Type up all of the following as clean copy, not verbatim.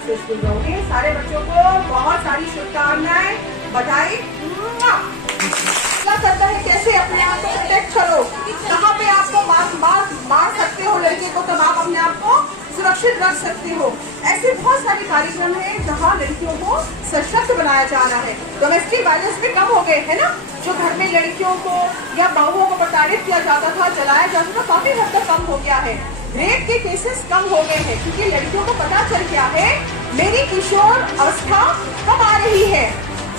Successful रहोगे। सारे बच्चों को बहुत सारी शुभकामनाएं, बधाई। क्या करता है, कैसे अपने आप को प्रोटेक्ट करो, कहाँ पे आपको मार सकते हो लड़के को, तब आप अपने आप को सुरक्षित रख सकते हो। ऐसे बहुत सारे कार्यक्रम है जहाँ लड़कियों को सशक्त बनाया जा रहा है। डोमेस्टिक वायलेंस भी कम हो गए है ना, जो घर में लड़कियों को या बहुओं को प्रताड़ित किया जाता था, जलाया जाता था, काफी हद तक कम हो गया है। रेप के केसेस कम हो गए हैं क्योंकि लड़कियों को पता चल गया है मेरी किशोर अवस्था कब आ रही है,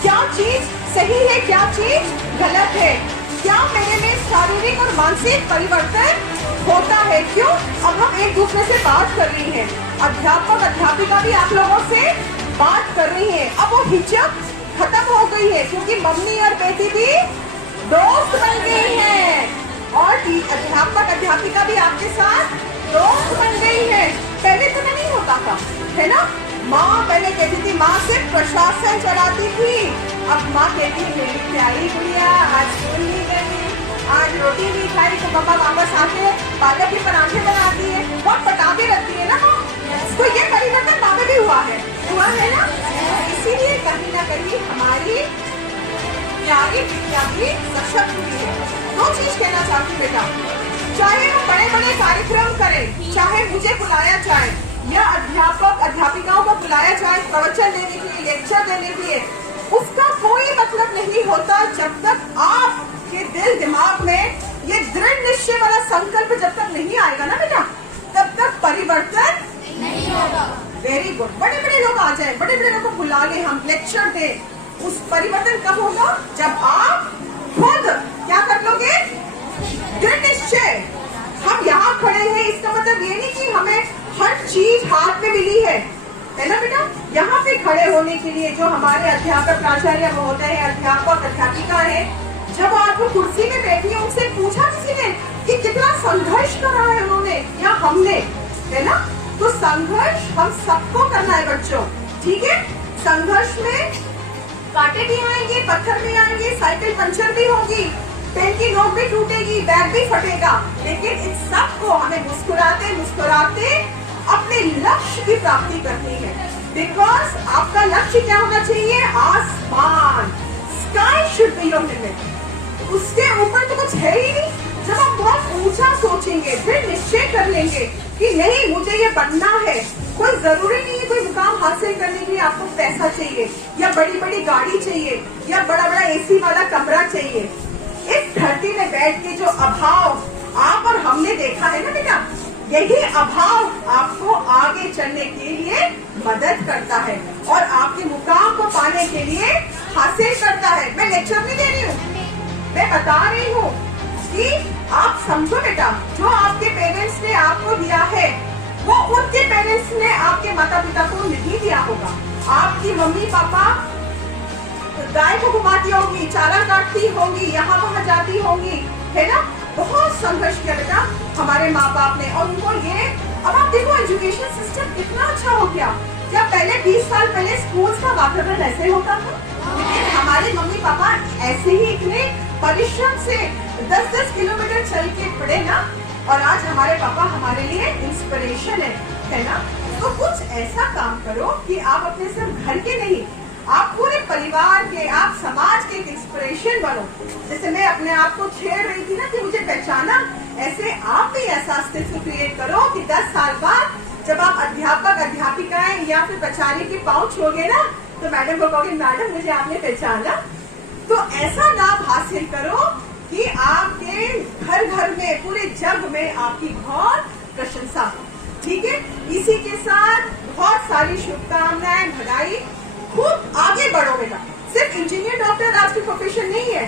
क्या चीज सही है, क्या चीज गलत है, क्या मेरे में शारीरिक और मानसिक परिवर्तन होता है। क्यों? अब हम एक दूसरे से बात कर रही हैं, अध्यापक अध्यापिका भी आप लोगों से बात कर रही है। अब वो हिचक खत्म हो गई है क्योंकि मम्मी और बेटी भी दोस्त बन गई है और अध्यापक अध्यापिका भी आपके साथ दोस्त बन गई है। पहले तो नहीं होता था, है ना। माँ पहले कहती थी, माँ से प्रशासन चलाती थी, अब माँ कहती है मेरी प्यारी गुड़िया आज स्कूल नहीं गई, आज रोटी नहीं खाई, तो पापा वापस आके पालक के पराठे बनाती है, बहुत पटाखे रखती है ना माँ। तो ये परिवर्तन माँ में भी हुआ है ना। इसीलिए कहीं ना कहीं हमारी प्यारी बिटिया भी सशक्त हुई है। दो चीज कहना चाहती हूँ बेटा, चाहे हम बड़े बड़े कार्यक्रम करें, चाहे मुझे बुलाया जाए या अध्यापक अध्यापिकाओं को बुलाया जाए प्रवचन देने के लिए, लेक्चर देने के लिए, उसका कोई मतलब नहीं होता जब तक आपके दिल दिमाग में ये दृढ़ निश्चय वाला संकल्प जब तक नहीं आएगा ना बेटा, तब तक परिवर्तन नहीं होगा। Very good. बड़े बड़े लोग आ जाए, बड़े बड़े लोगों को बुला ले, हम लेक्चर दे, उस परिवर्तन कब होगा? जब आप खुद क्या कर लोगे? दृढ़ निश्चय। हम यहाँ खड़े हैं इसका मतलब ये नहीं कि हमें हर चीज हाथ में मिली है ना बेटा। यहाँ पे खड़े होने के लिए जो हमारे अध्यापक प्राचार्य महोदय है, अध्यापक अध्यापिका है, जब आप वो कुर्सी में बैठी है, उनसे पूछा किसी ने कि कितना संघर्ष करा है उन्होंने या हमने, है ना। तो संघर्ष हम सबको करना है बच्चों, ठीक है। संघर्ष में कांटे भी आएंगे, पत्थर भी आएंगे, साइकिल पंचर भी होगी, पेन की नोक भी टूटेगी, बैग भी फटेगा, लेकिन इन सबको हमें मुस्कुराते मुस्कुराते अपने लक्ष्य की प्राप्ति करनी है। बिकॉज आपका लक्ष्य क्या होना चाहिए? आसमान। Sky should be your limit. उसके ऊपर तो कुछ है ही नहीं। जब हम बहुत ऊंचा सोचेंगे, फिर निश्चय कर लेंगे कि नहीं मुझे ये बनना है। कोई जरूरी नहीं है कोई मुकाम हासिल करने के लिए आपको पैसा चाहिए या बड़ी बड़ी गाड़ी चाहिए या बड़ा बड़ा एसी वाला कमरा चाहिए। इस धरती में बैठ के जो अभाव आप और हमने देखा है ना बेटा, यही अभाव आपको आगे चलने के लिए मदद करता है और आपके मुकाम को पाने के लिए हासिल करता है। मैं लेक्चर नहीं दे रही हूँ, मैं बता रही हूँ कि आप समझो बेटा, जो आपके पेरेंट्स ने आपको दिया है वो उनके पेरेंट्स ने आपके माता पिता को नहीं दिया होगा। आपकी मम्मी पापा गाय को घुमाती होंगी, चारा काटती होंगी, यहाँ वहाँ जाती होंगी, है ना। बहुत संघर्ष किया बेटा हमारे माँ बाप ने और उनको ये। अब आप देखो एजुकेशन सिस्टम कितना अच्छा हो गया। क्या पहले 20 साल पहले स्कूल्स का वातावरण ऐसे होता था? लेकिन हमारे मम्मी पापा ऐसे ही इतने परिश्रम से 10-10 किलोमीटर चल के पढ़े ना, और आज हमारे पापा हमारे लिए इंस्पिरेशन है ना। तो कुछ ऐसा काम करो कि आप अपने सिर्फ घर के नहीं, आप पूरे परिवार के, आप समाज के एक इंस्पिरेशन बनो। जैसे मैं अपने आप को छेड़ रही थी ना कि मुझे पहचाना, ऐसे आप भी ऐसा अस्तित्व क्रिएट करो कि 10 साल बाद जब आप अध्यापक अध्यापिकाएं या फिर प्राचार्य के पांव छूओगे ना, तो मैडम को कहोगे मैडम मुझे आपने पहचाना। तो ऐसा लाभ हासिल करो कि आपके घर घर में, पूरे जग में आपकी बहुत प्रशंसा हो, ठीक है। इसी के साथ बहुत सारी शुभकामनाएं, बधाई। खूब आगे बढ़ो बेटा। सिर्फ इंजीनियर डॉक्टर आज की प्रोफेशन नहीं है।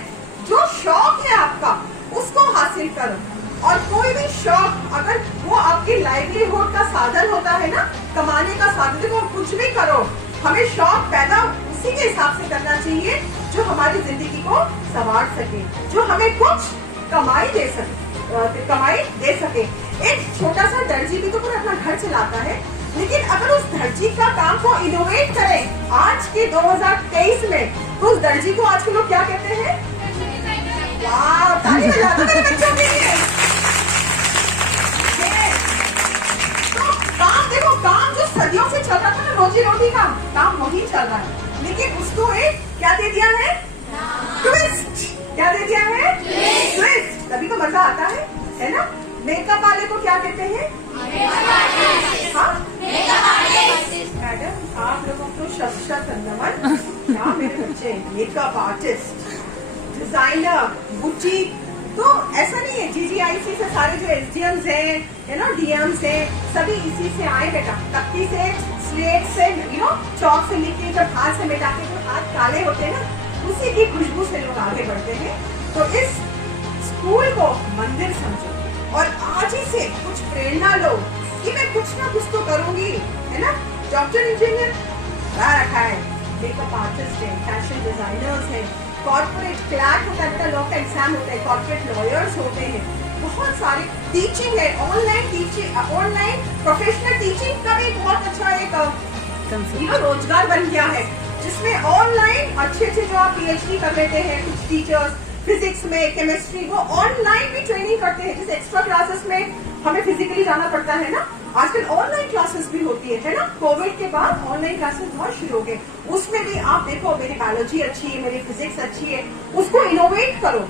जो शौक है आपका उसको हासिल करो, और कोई भी शौक अगर वो आपकी लाइवलीहुड का साधन होता है ना, कमाने का साधन, तो कुछ भी करो, हमें शौक पैदा उसी के हिसाब से करना चाहिए जो हमारी जिंदगी को संवार सके, जो हमें कुछ कमाई दे सके। एक छोटा सा दर्जी भी तो पूरा अपना घर चलाता है, लेकिन अगर उस दर्जी का काम को इनोवेट करें आज के 2023 में, तो उस दर्जी को आज के लोग क्या कहते हैं? वाह, ताली बजा दो मेरे बच्चों के लिए। तो काम देखो, काम जो सदियों से चल रहा था ना रोजी रोटी का काम वही चल रहा है, लेकिन उसको एक क्या दे दिया है, ट्विस्ट। क्या दे दिया है, ट्विस्ट। तभी तो मजा आता है ना। मेकअप वाले को क्या कहते हैं, हाँ, मैडम आप लोगों को शस्त्र संदमन, क्या मेरे बच्चे, मेकअप आर्टिस्ट, डिजाइनर, बुटीक। तो ऐसा नहीं है, जीजीआईसी से सारे जो एसडीएम्स हैं, डीएम्स हैं, सभी इसी से आए बेटा। तख्ती से, स्लेट से, चौक से लिखे, जब हाथ से मिटाते तो हाथ काले होते हैं ना, उसी की खुशबू से लोग आगे बढ़ते हैं। तो इस स्कूल को मंदिर समझो और आज ही से कुछ प्रेरणा लो कि मैं कुछ ना कुछ तो करूंगी, है ना। डॉक्टर, इंजीनियर रखा है, मेकअप आर्टिस्ट है, फैशन डिजाइनर्स है, कॉर्पोरेट क्लर्क होता है बेटा, लॉ का एग्जाम होता है, कॉर्पोरेट लॉयर्स होते हैं, बहुत सारे टीचिंग है, online teaching, online professional teaching का भी बहुत अच्छा एक रोजगार बन गया है, जिसमें ऑनलाइन अच्छे जो आप पीएचडी कर लेते हैं, कुछ टीचर्स फिजिक्स में, केमिस्ट्री, वो ऑनलाइन भी ट्रेनिंग करते हैं। जैसे एक्स्ट्रा क्लासेस में हमें फिजिकली जाना पड़ता है ना, आजकल ऑनलाइन क्लासेस भी होती है ना। कोविड के बाद ऑनलाइन क्लासेस बहुत शुरू हो गए, उसमें भी आप देखो मेरी बायोलॉजी अच्छी है, मेरी फिजिक्स अच्छी है, उसको इनोवेट करो।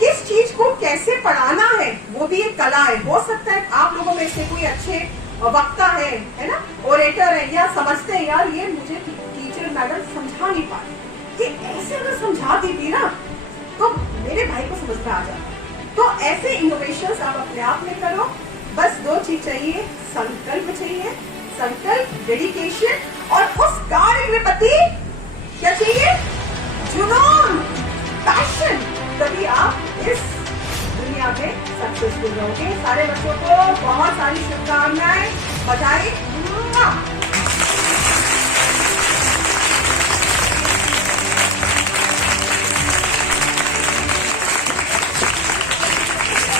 किस चीज को कैसे पढ़ाना है वो भी एक कला है। हो सकता है आप लोगों में से कोई अच्छे वक्ता है ना, ओरेटर है, या समझते हैं यार ये मुझे टीचर मैडम समझा नहीं पाए, कि ऐसे अगर समझा दी थी ना तो मेरे भाई को समझ में आ जाता। तो ऐसे इनोवेशंस आप अपने आप में करो। बस दो चीज चाहिए, संकल्प चाहिए, संकल्प, डेडिकेशन, और उस कार्य के प्रति क्या चाहिए, जुनून, पैशन। तभी आप इस दुनिया में सक्सेसफुल रहोगे। सारे बच्चों को बहुत सारी शुभकामनाएं, बधाई।